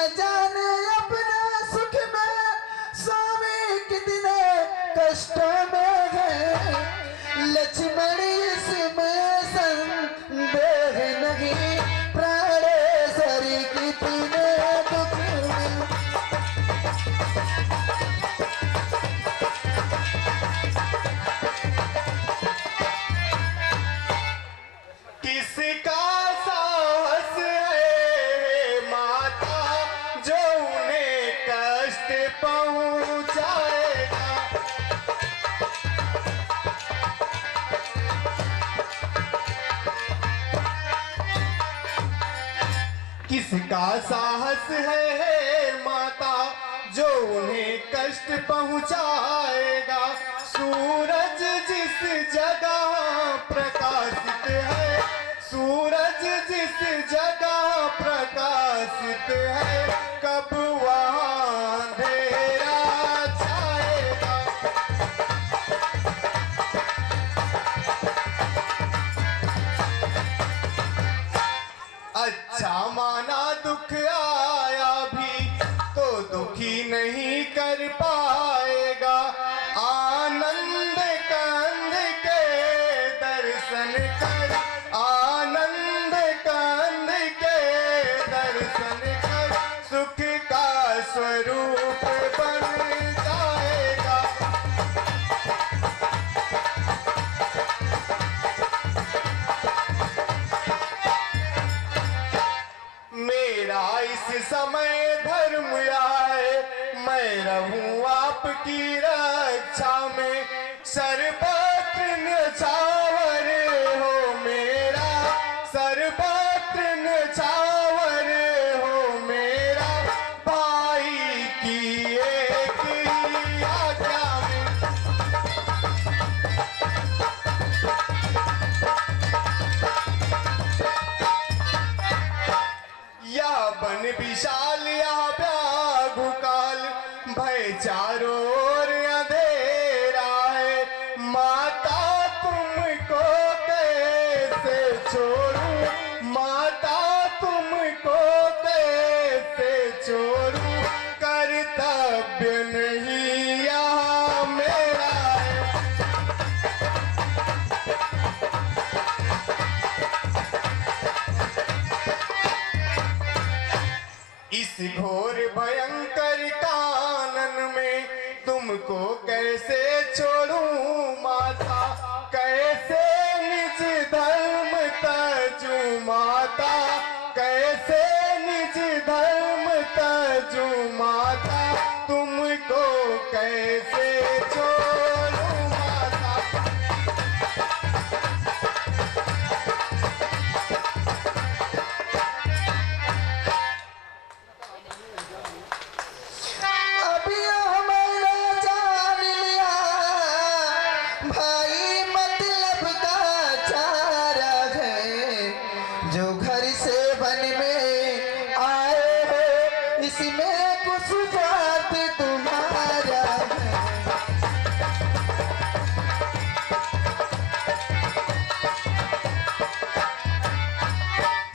न जाने अपना सुख में स्वामी कितने कष्टों में है। लक्ष्मण इसमें संदेह नहीं, प्राणेश्वरी कितने दुख में। किसका साहस है माता जो उन्हें कष्ट पहुंचाएगा। किसका साहस है माता जो उन्हें कष्ट पहुंचाएगा। सूरज जिस जगह प्रकाशित है, सूरज जिस जगह प्रकाशित है, कब वहाँ अंधेरा छाएगा। अच्छा माना दुख आया भी तो दुखी नहीं कर पाएगा। आनंद कंद के दर्शन कर, आनंद कंद के दर्शन कर, सुख का स्वरूप बन जाएगा। मेरा इस समय धर्म आए, मैं रहूं आपकी रक्षा में। सर्वत्र न्यौछावर हो मेरा, सर्वत्र न्यौछावर हो मेरा, भाई की एक ही आज्ञा में। यह बन विशाल यह व्याघुकाल, भय चारों ओर अंधेरा है। माता तुमको कैसे छोड़ूं, माता तुमको कैसे छोड़ूं, कर्तव्य नहीं यहाँ मेरा है। इस घोर भयंकर कानन में तुमको कैसे छोड़ूं माता, कैसे निज धर्म तजूं माता, कैसे निज धर्म तजूं माता, तुमको कैसे छोड़ूं माता। इसमें कुछ बात तुम्हारा है।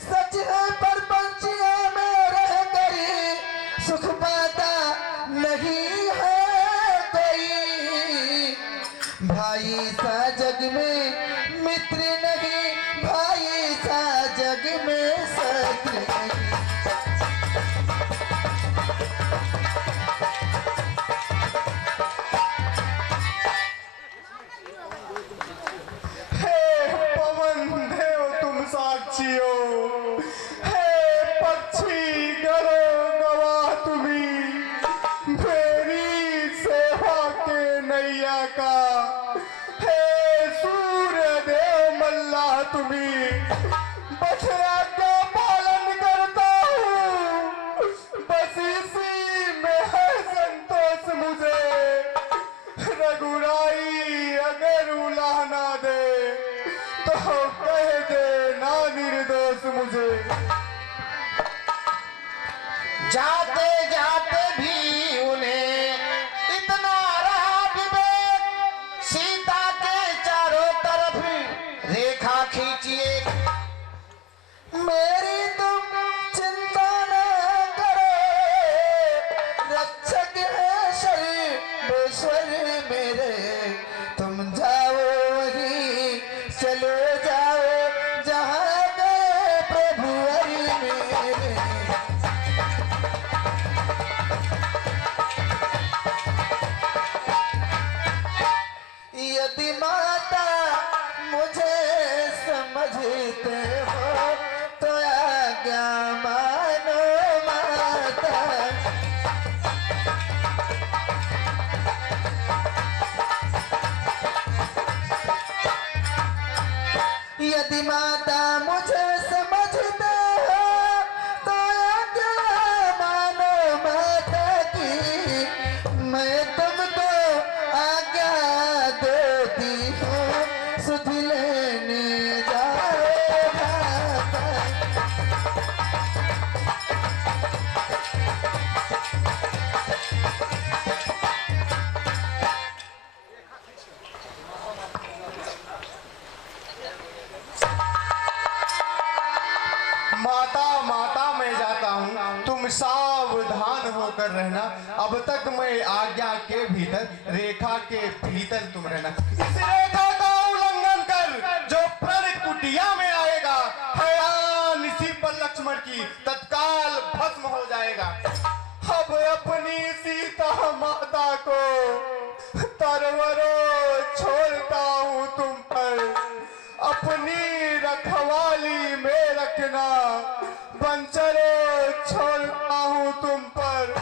सच है प्रपंचियों में रह कर सुख पाता नहीं है कोई। भाई सा जग में मित्र नहीं, भाई सा जग में शत्रु नहीं। साक्षियो हे पक्षी गलो गवाह तुम्ही, मेरी सेवा के नैया का। हे सूर्य देव मल्लाह तुम्ही, बछड़ा का पालन करता हूँ, बस इसी में है संतोष मुझे। रघुराई अगर उलाह ना दे तो कह दे ना निर्दोष मुझे। जाते जाते भी उन्हें इतना रहा विवेक, सीता के चारों तरफ रेखा खींचिए। मेरी तुम चिंता न करो, यदि माता मुझे समझते हो तो आज्ञा मानो माता की, मैं तुमको आज्ञा देती हूँ, सुध लेने जाओ माता। माता माता मैं जाता हूँ, तुम सावधान होकर रहना। अब तक मैं आज्ञा के भीतर, रेखा के भीतर तुम रहना। इस रेखा का उल्लंघन कर जो प्रण कुटिया में आएगा, हयान इसी पर लक्ष्मण की तत्काल भस्म हो जाएगा। अब अपनी सीता माता को तरवरो छोड़ता हूँ तुम पर, अपनी रखवाली में रखना। बंचरो छोड़ता हूँ तुम पर।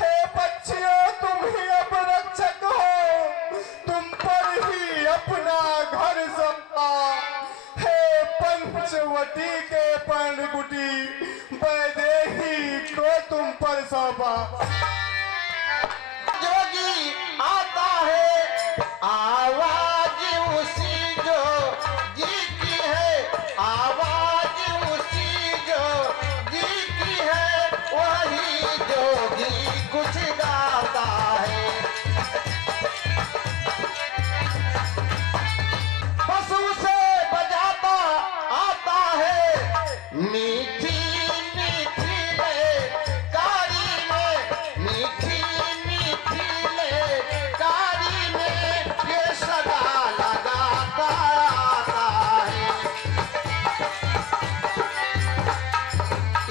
हे पक्षियों तुम ही अब रक्षक हो, तुम पर ही अपना घर सपा। हे पंचवटी के पर्णकुटी, वैदेही को तुम पर सौंपा। जोगी आता है आवाज उसी जो जी की है, आवाज उसी जो जी की है, वही जोगी कुछ गाता है। पशु से बजाता आता है मीठी मीठी कारी में, मीठी मीठी कारी में ये सदा लगाता आता है।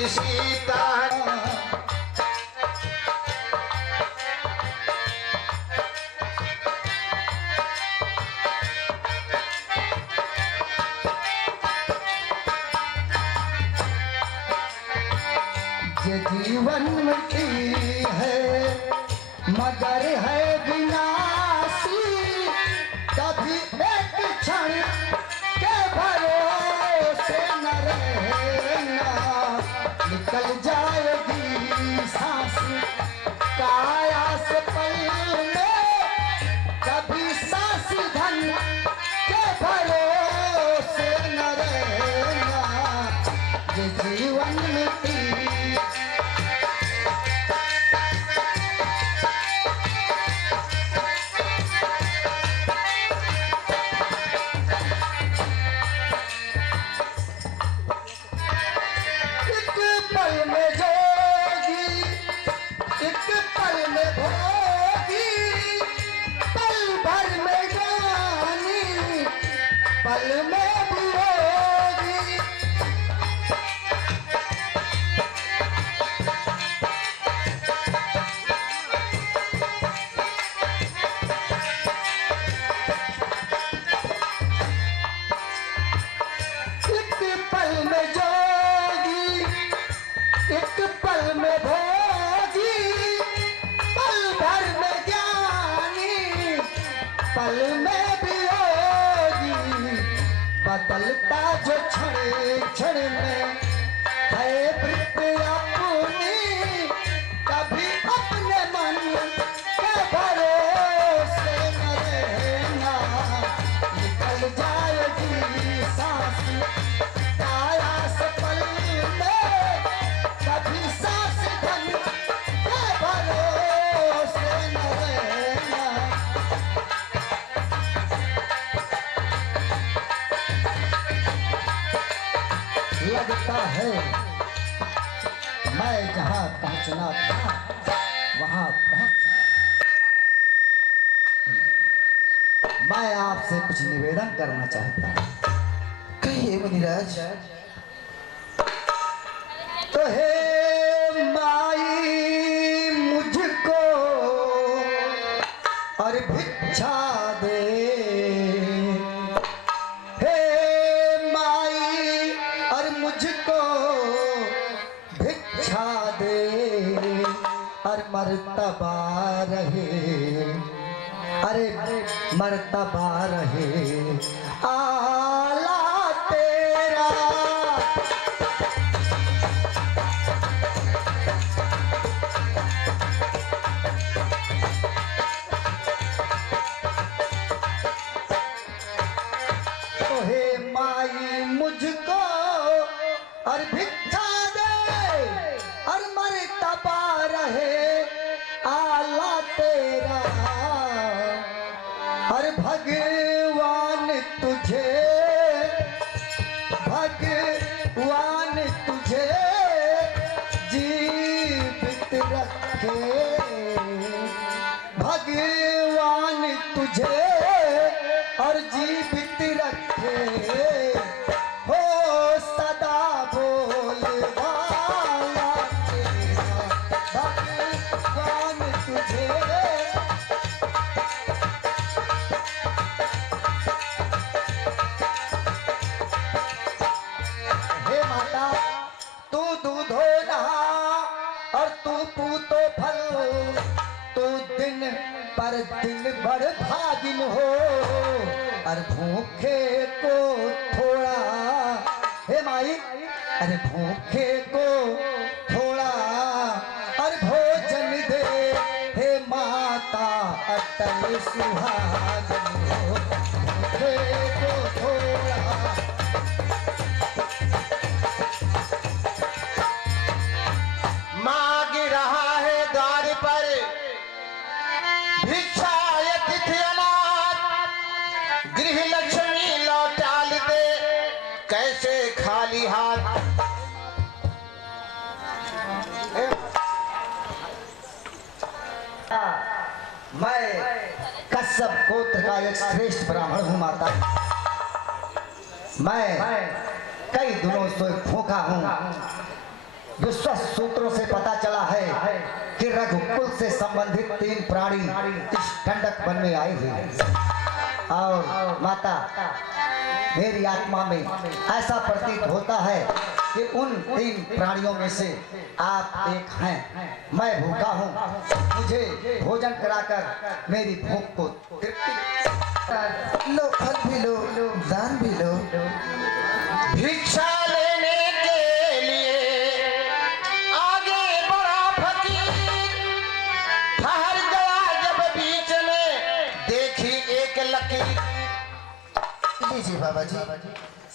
इसी तरह ये जीवन की है मगर है विनाशी, कभी एक क्षण के भरोसे न रहना। निकल जाएगी सांस काया से पल में, कभी सांस धन के भरोसे न रहना। ये जीवन मिट्टी पल में भी होगी। एक पल में जोगी, एक पल में भोगी, पल भर में ज्ञानी, पल में भी बदलता जो क्षण क्षण में है वृत्त अपनी, कभी अपने मन के भरोसे न रहना। निकल जाएगी सांस काया से पल में, कभी सांस धन के भरोसे न रहना। लगता है मैं जहां पहुंचना था वहां पहुंच चुका। मैं आपसे कुछ निवेदन करना चाहता हूं। कहिए मुनिराज। तो हे माई मुझको और भिक्षा दे, मुझको भिक्षा दे और मर्तबा रहे, अरे मर्तबा रहे आला तेरा। तुझे और जीवित रखे हो सदा बोलवाया तेरा भगवान तुझे। हे माता तू दूधो नहा और तू पूतो फल, तू दिन पर दिन भर भागिन हो और भूखे को थोड़ा, हे माई अरे भूखे को थोड़ा और भोजन दे, हे माता अटल सुहागन हो, भूखे को थोड़ा। मांग रहा है द्वार पर भिक्षा अतिथि अनाथ, गृह लक्ष्मी लौटाल दे कैसे खाली हाथ। मैं कश्यप गोत्र का एक श्रेष्ठ ब्राह्मण हूँ माता। मैं कई दिनों से भूखा हूँ। विश्वस्त सूत्रों से पता चला है कि रघुकुल से संबंधित 3 प्राणी इस ठंडक वन में आए हुए हैं और माता मेरी आत्मा में ऐसा प्रतीत होता है कि उन 3 प्राणियों में से आप एक हैं। मैं भूखा हूँ, मुझे भोजन कराकर मेरी भूख को तृप्ति। लो फल भी लो, दान भी लो। भिक्षा लेने के लिए आगे बढ़ा फकीर, ठहर गया जब बीच में देखी एक लकीर। लीजिए बाबा जी,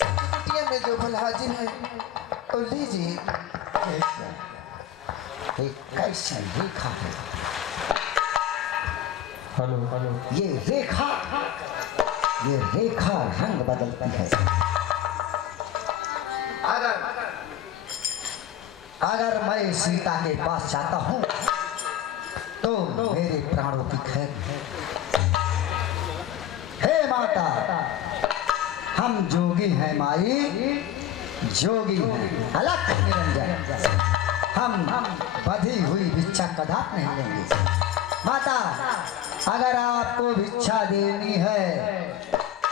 कुटिया में जो फल हाजिर है तो लीजिए। कैसा रेखा है, ये रेखा रंग बदलती है। अगर मैं सीता के पास जाता हूँ तो मेरे प्राणों की खैर है। हे माता हम जोगी हैं माई, जोगी हैं, अलग निरंजन। हम बधी हुई भिक्षा कदाप नहीं लेंगे। माता अगर आपको भिक्षा देनी है,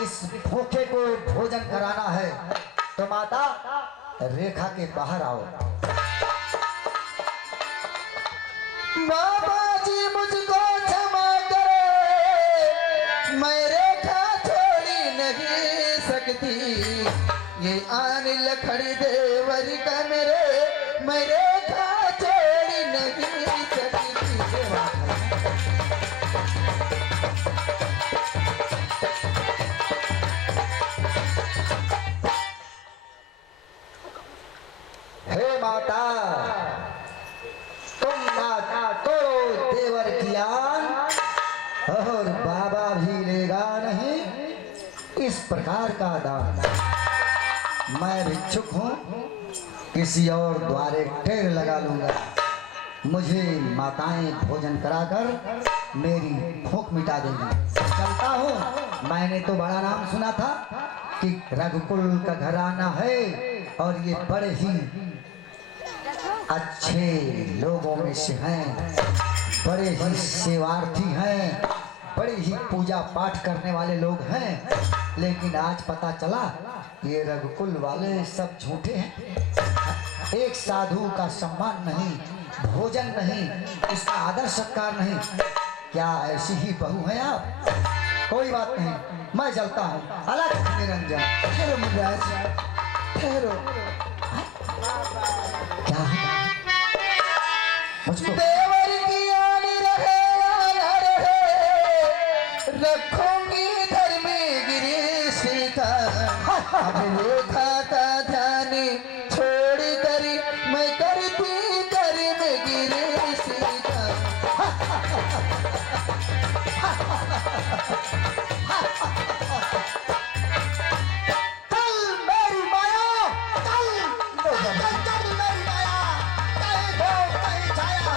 इस भूखे को भोजन कराना है तो माता रेखा के बाहर आओ। बाबा जी मुझको क्षमा करे, मैं रेखा छोड़ी नहीं सकती। ये आन लखड़ी देवर का मेरे, मैं रेखा छोड़ी नहीं सकती। हे माता तुम माता तोड़ो देवर की आन और बाबा भी लेगा नहीं इस प्रकार का दान। मैं भिक्षुक हूँ, किसी और द्वारे टेर लगा लूंगा। मुझे माताएं भोजन कराकर मेरी भूख मिटा देंगी। चलता हूँ। मैंने तो बड़ा नाम सुना था कि रघुकुल का घराना है और ये बड़े ही अच्छे लोगों में से हैं, बड़े ही सेवार्थी हैं, बड़े ही पूजा पाठ करने वाले लोग हैं। लेकिन आज पता चला ये रघुकुल वाले सब झूठे हैं। एक साधु का सम्मान नहीं, भोजन नहीं, इसका आदर सत्कार नहीं। क्या ऐसी ही बहू हैं आप? कोई बात नहीं, मैं चलता हूँ। अलग निरंजन। ठहरो मुनिराज, ठहरो। क्या मुझको देवर की आनी रहे या न रहे, रखूंगी धर्मी गिरी सीता। अब रेखा का ध्यान छोड़ कर मैं करती धर्म गिरी सीता। कल मेरी माया, कल मेरी माया, कहीं छाया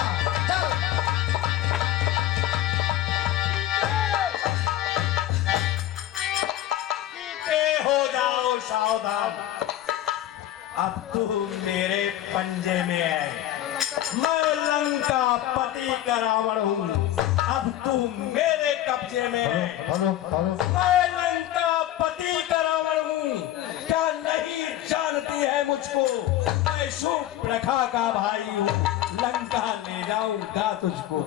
सावधान, अब तू मेरे पंजे में है। मैं लंका पति का रावण हूँ, अब तू मेरे कब्जे में है। मैं लंका पति का रावण हूँ, क्या नहीं जानती है मुझको? मैं शूर्पणखा का भाई हूँ, लंका ले जाऊंगा तुझको।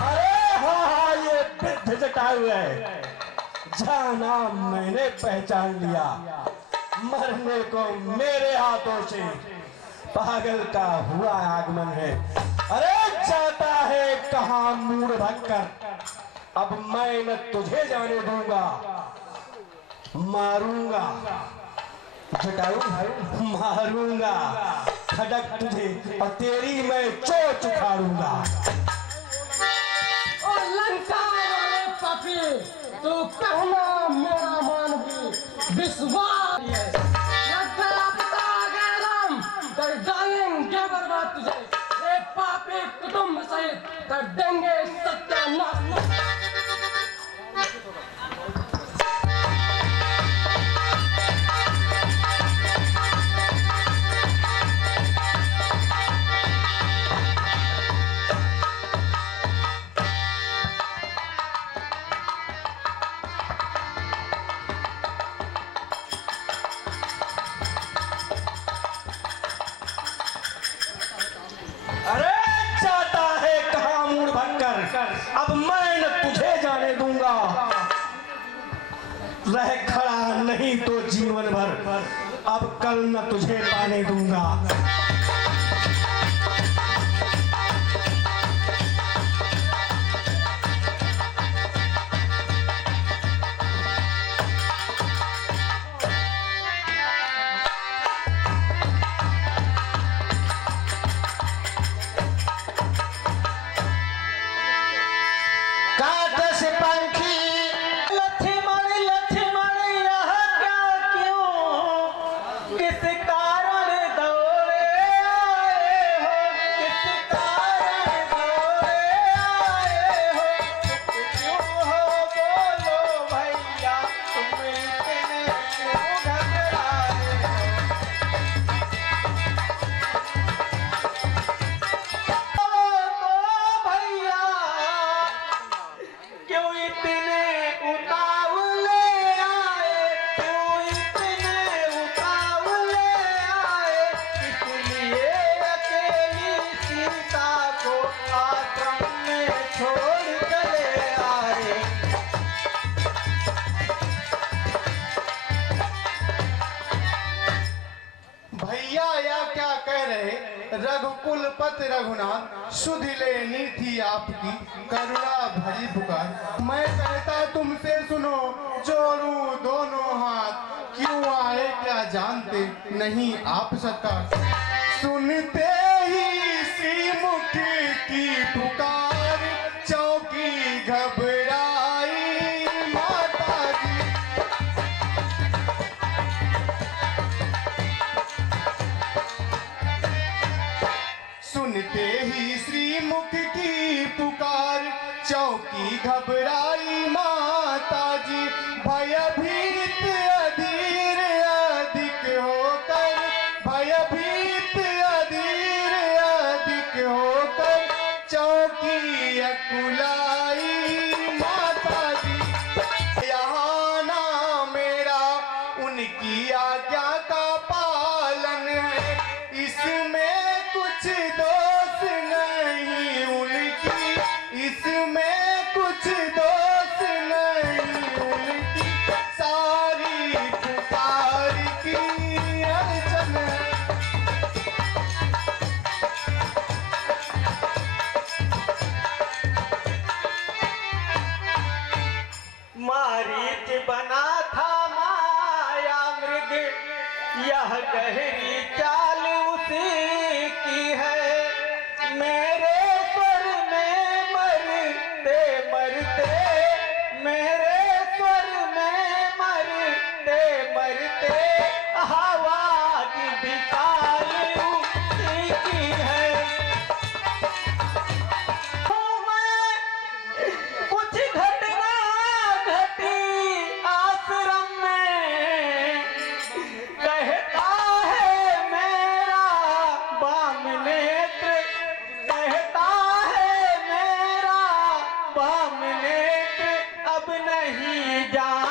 अरे हाँ, ये वृद्ध जटायु है। जाना मैंने पहचान लिया, मरने को मेरे हाथों से पागल का हुआ आगमन है। अरे जाता है कहाँ मूड भक्कर, अब मैं न तुझे जाने दूंगा, मारूंगा जटायु, मारूंगा खड़क तुझे और तेरी मैं चोट उखाड़ूंगा। और लंका वाले पापी, तू कहना मेरा मान भी विश्वास है। लगता पता गैरम कर डालेंगे बर्बाद तुझे, ये पापी कुटुंब सहित कर देंगे सत्यानाश। अरे जाता है कहाँ मूड भक्कर, अब मैं न तुझे जाने दूंगा, रह खड़ा नहीं तो जीवन भर, अब कल न तुझे पाने दूंगा। भैया या क्या कह रहे? रघुकुल पति रघुनाथ, सुध लेनी थी आपकी करुणा भरी पुकार। मैं कहता तुमसे सुनो, जोड़ूं दोनों हाथ, क्यों आए क्या जानते नहीं आप सरकार। सुनते ही श्रीमुख की पुकार, चौकी घबराई माता जी। सुनते ही श्रीमुख की पुकार, चौकी घबराई माता जी। भयभीत अधीर अधिक होकर, भयभीत अधीर अधिक होकर, चौकी अकुलाई माता जी। यहाँ ना मेरा उनकी आज्ञा का पालन है, इसमें कुछ दोष नहीं उनकी, इसमें कुछ दोष नहीं उनकी, सारी पुकार की अड़चन है। मारीच बना था माया मृग, यह गहरी चाल उसी की है। मेरे स्वर में जान